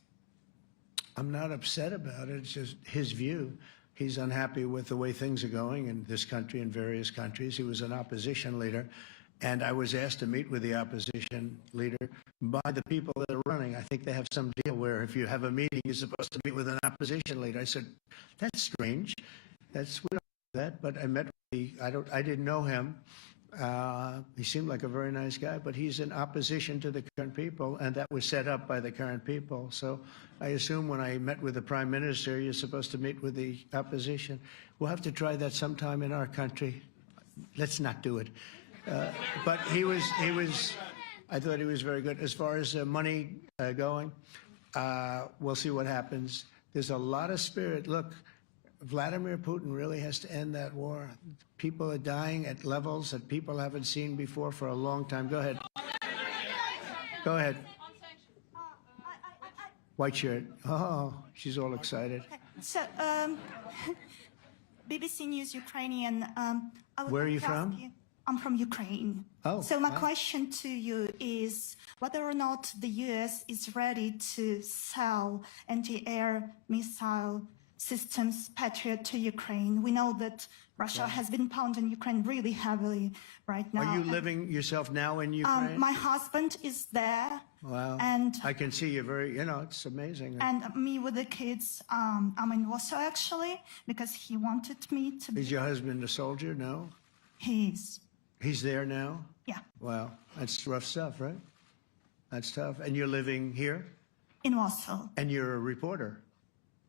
I'm not upset about it. It's just his view. He's unhappy with the way things are going in this country and various countries. He was an opposition leader. And I was asked to meet with the opposition leader by the people that are running. I think they have some deal where if you have a meeting, you're supposed to meet with an opposition leader. I said, that's strange. We don't do that. But I met with I didn't know him. He seemed like a very nice guy, but he's in opposition to the current people, and that was set up by the current people. So I assume when I met with the Prime Minister, you're supposed to meet with the opposition. We'll have to try that sometime in our country. Let's not do it. But I thought he was very good. As far as money going, we'll see what happens. There's a lot of spirit. Look, Vladimir Putin really has to end that war. People are dying at levels that people haven't seen before for a long time. Go ahead. Go ahead. White shirt. Oh, she's all excited. So, BBC News Ukrainian, I would Where are like you to ask from? I'm from Ukraine. Oh, So my wow. question to you is whether or not the U.S. is ready to sell anti-air missile systems Patriot to Ukraine. We know that Russia has been pounding Ukraine really heavily right now. Are you living yourself now in Ukraine? My husband is there. Wow. And I can see you very, it's amazing. and me with the kids. I'm in Warsaw actually because he wanted me to be. Is your husband a soldier? No? He's. He's there now? Yeah. Wow. That's rough stuff, right? That's tough. And you're living here? In Warsaw. And you're a reporter?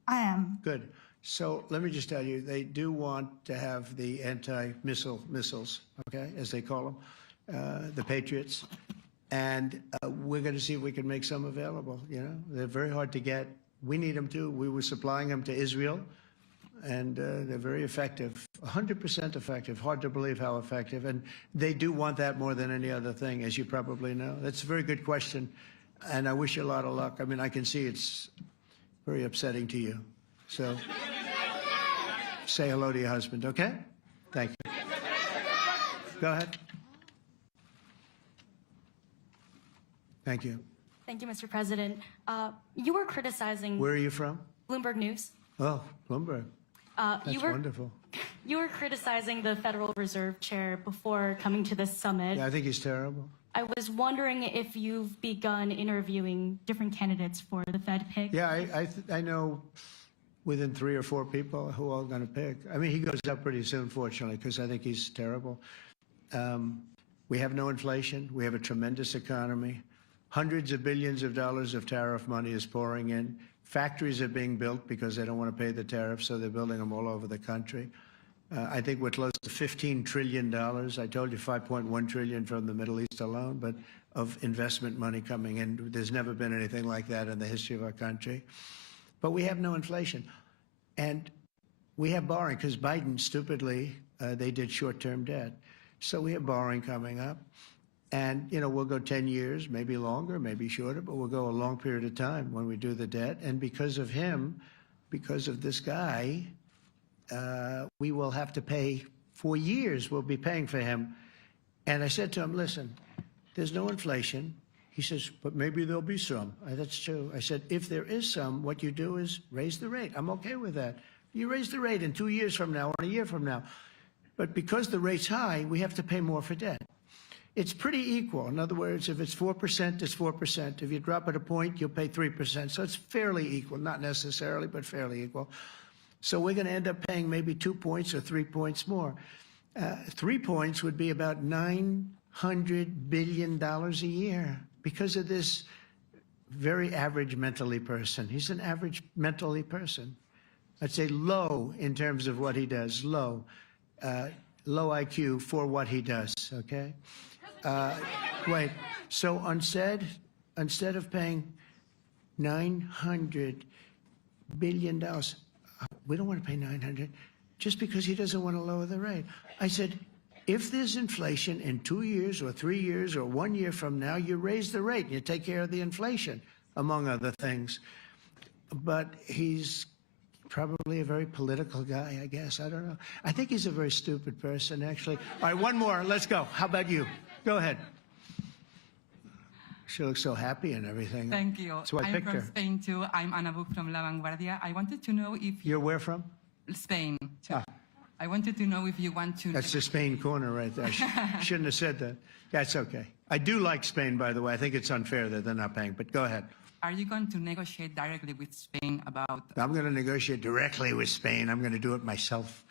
I am. Good. So let me just tell you, they do want to have the anti-missile missiles, okay, as they call them, the Patriots. And we're going to see if we can make some available, They're very hard to get. We need them too. We were supplying them to Israel, and they're very effective, 100% effective. Hard to believe how effective. And they do want that more than any other thing, as you probably know. That's a very good question, and I wish you a lot of luck. I mean, I can see it's very upsetting to you. So say hello to your husband, okay? Thank you. Go ahead. Thank you. Thank you, Mr. President. You were criticizing Where are you from? Bloomberg News. Oh, Bloomberg. You That's were wonderful. you were criticizing the Federal Reserve Chair before coming to this summit. Yeah, I think he's terrible. I was wondering if you've begun interviewing different candidates for the Fed pick. Yeah, I know within 3 or 4 people who are going to pick. I mean, he goes up pretty soon, fortunately, because I think he's terrible. We have no inflation. We have a tremendous economy. Hundreds of billions of dollars of tariff money is pouring in. Factories are being built because they don't want to pay the tariffs, so they're building them all over the country. I think we're close to $15 trillion. I told you $5.1 trillion from the Middle East alone, but of investment money coming in. There's never been anything like that in the history of our country. But we have no inflation. And we have borrowing because Biden, stupidly, they did short-term debt. So we have borrowing coming up. And, we'll go 10 years, maybe longer, maybe shorter, but we'll go a long period of time when we do the debt. And because of him, because of this guy, we will have to pay for years. We'll be paying for him. And I said to him, listen, there's no inflation. He says, but maybe there'll be some. That's true. I said, if there is some, what you do is raise the rate. I'm okay with that. You raise the rate in 2 years from now or a year from now. But because the rate's high, we have to pay more for debt. It's pretty equal. In other words, if it's 4%, it's 4%. If you drop it a point, you'll pay 3%. So it's fairly equal, not necessarily, but fairly equal. So we're going to end up paying maybe 2 points or 3 points more. 3 points would be about $900 billion a year because of this very average mentally person. He's an average mentally person. I'd say low in terms of what he does, low. Low IQ for what he does, okay? Wait, so instead of paying $900 billion, we don't want to pay 900 just because he doesn't want to lower the rate. I said, if there's inflation in 2 years or 3 years or 1 year from now, you raise the rate and you take care of the inflation, among other things. But he's probably a very political guy, I guess. I don't know. I think he's a very stupid person, actually. All right, one more. Let's go. How about you? Go ahead. She looks so happy and everything. Thank you. So I I'm picked from her. Spain too. I'm Ana Buch from La Vanguardia. I wanted to know if You're where from? Spain too. I wanted to know if you want to. That's the Spain corner right there. Shouldn't have said that. That's okay. I do like Spain, by the way. I think it's unfair that they're not paying, but go ahead. Are you going to negotiate directly with Spain about? I'm going to negotiate directly with Spain. I'm going to do it myself.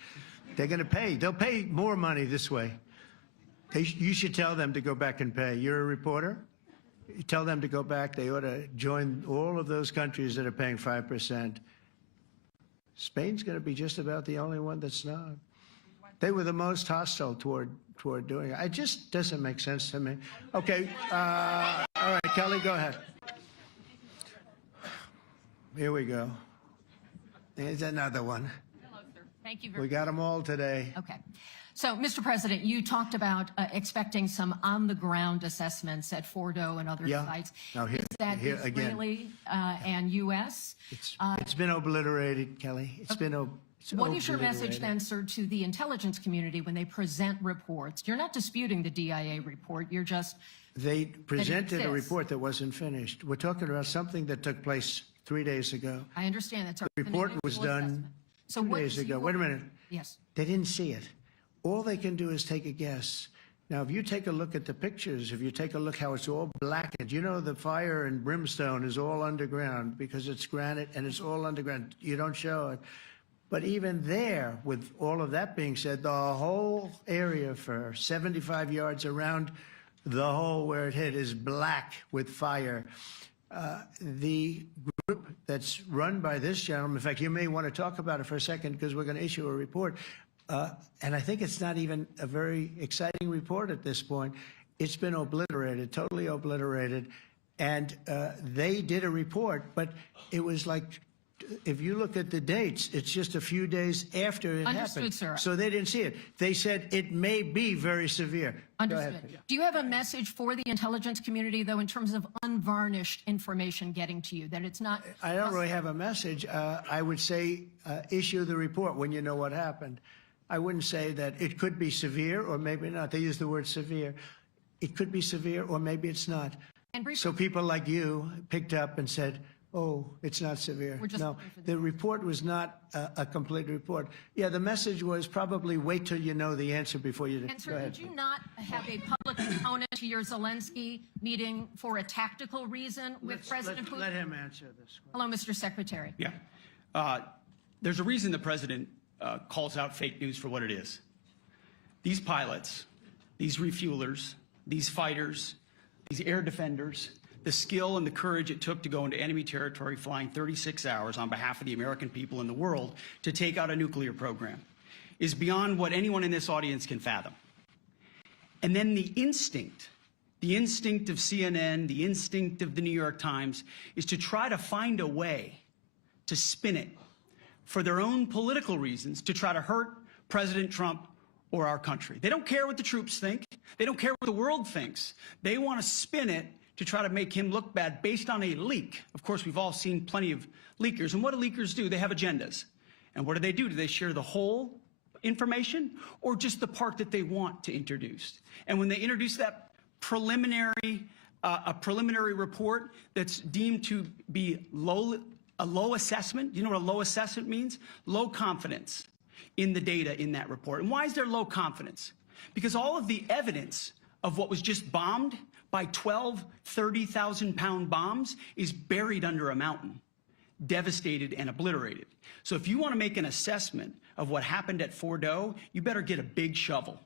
They're going to pay. They'll pay more money this way. You should tell them to go back and pay. You're a reporter? You tell them to go back. They ought to join all of those countries that are paying 5%. Spain's going to be just about the only one that's not. They were the most hostile toward doing it. It just doesn't make sense to me. Okay. All right, Kelly, go ahead. Here we go. There's another one. Hello, sir. Thank you We got them all today. Okay. So, Mr. President, you talked about expecting some on-the-ground assessments at Fordo and other sites. Now Is that again. Israeli and U.S.? It's been obliterated, Kelly. It's What is your message then, sir, to the intelligence community when they present reports? You're not disputing the DIA report. You're just They presented a exists. report that wasn't finished. We're talking about something that took place 3 days ago. I understand that's The report was done So 2 what days is ago. your- Wait a minute. Yes. They didn't see it. All they can do is take a guess. Now, if you take a look at the pictures, if you take a look how it's all blackened, you know the fire and brimstone is all underground because it's granite and it's all underground. You don't show it. But even there, with all of that being said, the whole area for 75 yards around the hole where it hit is black with fire. The group that's run by this gentleman, in fact, you may want to talk about it for a second because we're going to issue a report. And I think it's not even a very exciting report at this point. It's been obliterated, totally obliterated. And they did a report, but it was like, if you look at the dates, it's just a few days after it Understood, happened. sir. So they didn't see it. They said it may be very severe. Go ahead. Understood. Do you have a message for the intelligence community, though, in terms of unvarnished information getting to you, that it's not... I don't really have a message. I would say issue the report when you know what happened. I wouldn't say that it could be severe or maybe not. They use the word severe. It could be severe or maybe it's not. So people like you picked up and said, oh, it's not severe. No, the report was not a complete report. Yeah, the message was probably wait till you know the answer before you... And sir, did you not have a public component to your Zelensky meeting for a tactical reason with President Putin? Let him answer this. Hello, Mr. Secretary. Yeah. There's a reason the president calls out fake news for what it is. These pilots, these refuelers, these fighters, these air defenders, the skill and the courage it took to go into enemy territory flying 36 hours on behalf of the American people and the world to take out a nuclear program is beyond what anyone in this audience can fathom. And then the instinct of CNN, the instinct of the New York Times is to try to find a way to spin it for their own political reasons to try to hurt President Trump or our country. They don't care what the troops think. They don't care what the world thinks. They want to spin it to try to make him look bad based on a leak. Of course, we've all seen plenty of leakers. And what do leakers do? They have agendas. And what do? Do they share the whole information or just the part that they want to introduce? And when they introduce that preliminary report that's deemed to be a low assessment, you know what a low assessment means? Low confidence in the data in that report. And why is there low confidence? Because all of the evidence of what was just bombed by 12 30,000-pound bombs is buried under a mountain, devastated and obliterated. So if you want to make an assessment of what happened at Fordo, you better get a big shovel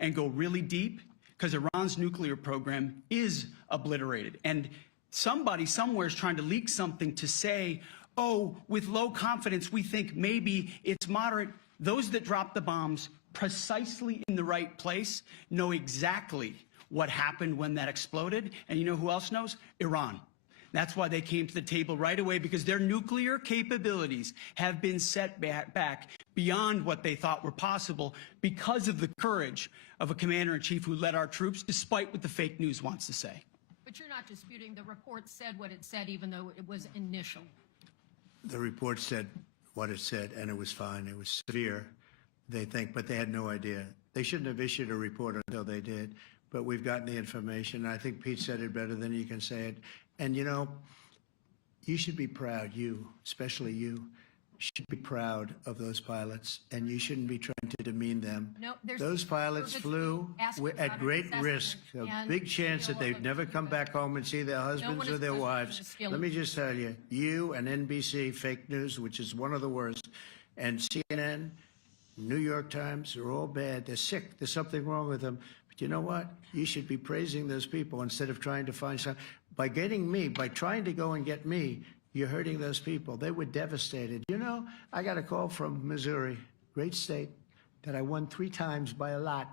and go really deep, because Iran's nuclear program is obliterated. And somebody somewhere is trying to leak something to say, oh, with low confidence, we think maybe it's moderate. Those that dropped the bombs precisely in the right place know exactly what happened when that exploded. And you know who else knows? Iran. That's why they came to the table right away, because their nuclear capabilities have been set back beyond what they thought were possible because of the courage of a commander-in-chief who led our troops, despite what the fake news wants to say. But you're not disputing the report said what it said, even though it was initial. The report said what it said, and it was fine. It was severe, they think, but they had no idea. They shouldn't have issued a report until they did. But we've gotten the information. I think Pete said it better than you can say it. And, you know, you should be proud, you, especially you, should be proud of those pilots, and you shouldn't be trying to demean them. No, those pilots flew at great risk, a big chance that they'd never come back home and see their husbands or their wives. Let me just tell you, you and NBC, fake news, which is one of the worst, and CNN, New York Times, are all bad. They're sick. There's something wrong with them. But you know what? You should be praising those people instead of trying to find some. By getting me, by trying to go and get me, you're hurting those people. They were devastated. You know, I got a call from Missouri, great state, that I won 3 times by a lot.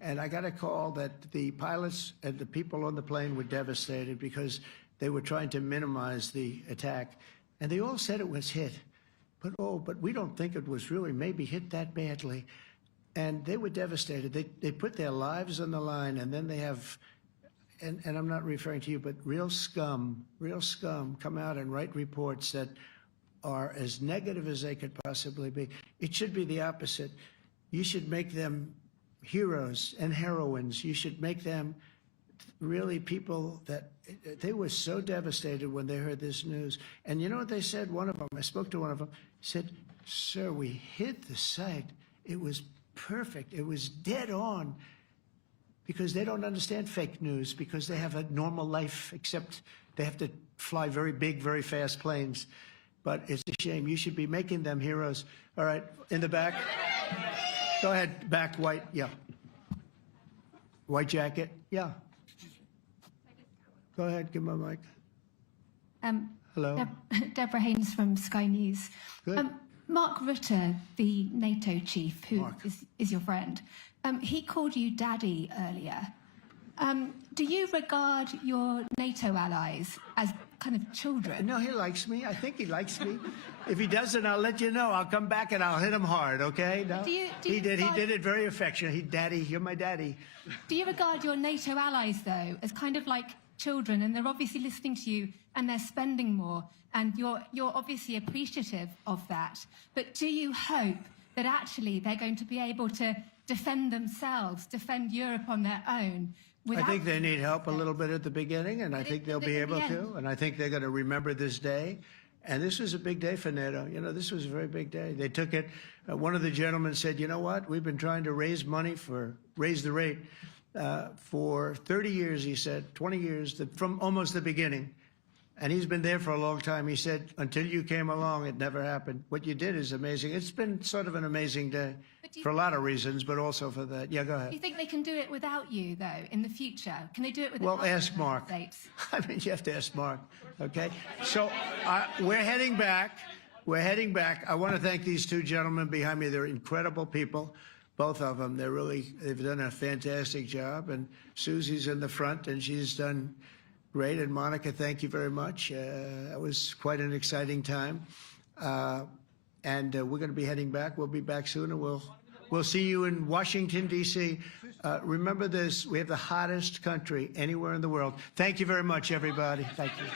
And I got a call that the pilots and the people on the plane were devastated because they were trying to minimize the attack. And they all said it was hit. But we don't think it was really maybe hit that badly. And they were devastated. They put their lives on the line, and then they have, and I'm not referring to you, but real scum come out and write reports that are as negative as they could possibly be. It should be the opposite. You should make them heroes and heroines. You should make them really people that they were so devastated when they heard this news. And you know what they said? One of them, I spoke to one of them, said, "Sir, we hit the site. It was perfect. It was dead on." Because they don't understand fake news, because they have a normal life, except they have to fly very big, very fast planes. But it's a shame. You should be making them heroes. All right, in the back. Go ahead, back, white, yeah. White jacket, yeah. Go ahead, give him a mic. Hello. Deborah Haynes from Sky News. Good. Mark Rutte, the NATO chief, who is your friend, he called you daddy earlier. Do you regard your NATO allies as kind of children? No, he likes me. I think he likes me. If he doesn't, I'll let you know. I'll come back and I'll hit him hard, okay? No? He did it very affectionately. Daddy, you're my daddy. Do you regard your NATO allies, though, as kind of like children, and they're obviously listening to you and they're spending more, and you're obviously appreciative of that, but do you hope that actually they're going to be able to defend themselves, defend Europe on their own? I think they need help a little bit at the beginning, and I think they'll be able to, and I think they're going to remember this day. And this was a big day for NATO. You know, this was a very big day. They took it. One of the gentlemen said, "You know what? We've been trying to raise money raise the rate for 30 years," he said, 20 years, from almost the beginning. And he's been there for a long time. He said, "Until you came along, it never happened. What you did is amazing." It's been sort of an amazing day for a lot of reasons, but also for that. Yeah, go ahead. Do you think they can do it without you, though, in the future? Can they do it without Well, ask Mark. I mean, you have to ask Mark, okay? So we're heading back. We're heading back. I want to thank these two gentlemen behind me. They're incredible people, both of them. They've done a fantastic job. And Susie's in the front, and she's done great. And Monica, thank you very much. It was quite an exciting time. And we're going to be heading back. We'll be back soon, and we'll see you in Washington, D.C. Remember this, we have the hottest country anywhere in the world. Thank you very much, everybody. Thank you.